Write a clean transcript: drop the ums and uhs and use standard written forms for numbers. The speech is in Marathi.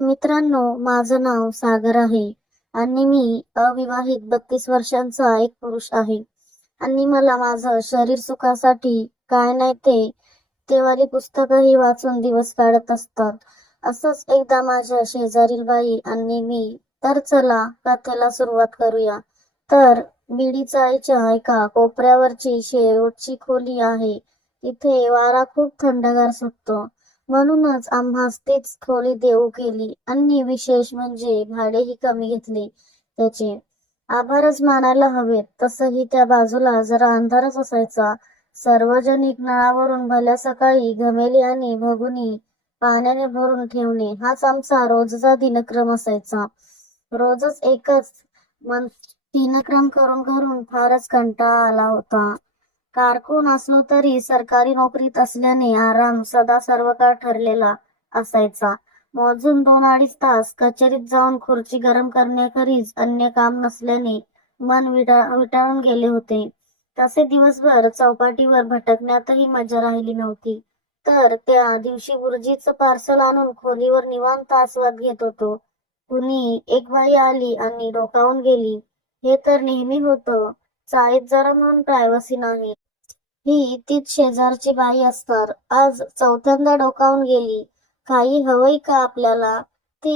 मित्रांनो, माझं नाव सागर आहे आणि मी अविवाहित 32 वर्षांचा एक पुरुष आहे. आणि मला माझं शरीर सुखासाठी काय नाही ते वाली पुस्तकंही वाचून दिवस काढत असतात. असंच एकदा माझ्या शेजारील बाई आणि मी, तर चला कथेला सुरुवात करूया. तर बीडी चाळीच्या एका कोपऱ्यावरची शेवटची खोली आहे. तिथे वारा खूप थंडगार सुटतो. म्हणूनच आम्हास तीच खोली देऊ केली आणि विशेष म्हणजे भाडेही कमी घेतले त्याचे. आभारच मानायला हवेत. तसंही त्या बाजूला जरा अंधारच असायचा. सार्वजनिक नळावरून भल्या सकाळी घमेली आणि भगुनी पाण्याने भरून ठेवणे हाच आमचा रोजचा दिनक्रम असायचा. रोजच एकच दिनक्रम करून करून फारच कंटाळा आला होता. कारकून असलो तरी सरकारी नोकरीत असल्याने आराम सदा सर्वकाळ ठरलेला असायचा. मोजून 2-2.5 तास कचेरीत जाऊन खुर्ची गरम करण्याखेरीज अन्य काम नसल्याने मन विटाळून गेले होते. तसे दिवसभर चौपाटीवर भटकण्यातही मजा राहिली नव्हती. तर त्या दिवशी बुर्जीचं पार्सल आणून खोलीवर निवांत आस्वाद घेत होतो. कुणी एक बाई आली आणि डोकावून गेली. हे तर नेहमी होतं. चाळीत जरा म्हणून प्रायव्हसी नाही. ही तीच शेजारची बाई असणार. आज चौथ्यांदा डोकावून गेली. काही हवंय का आपल्याला? ती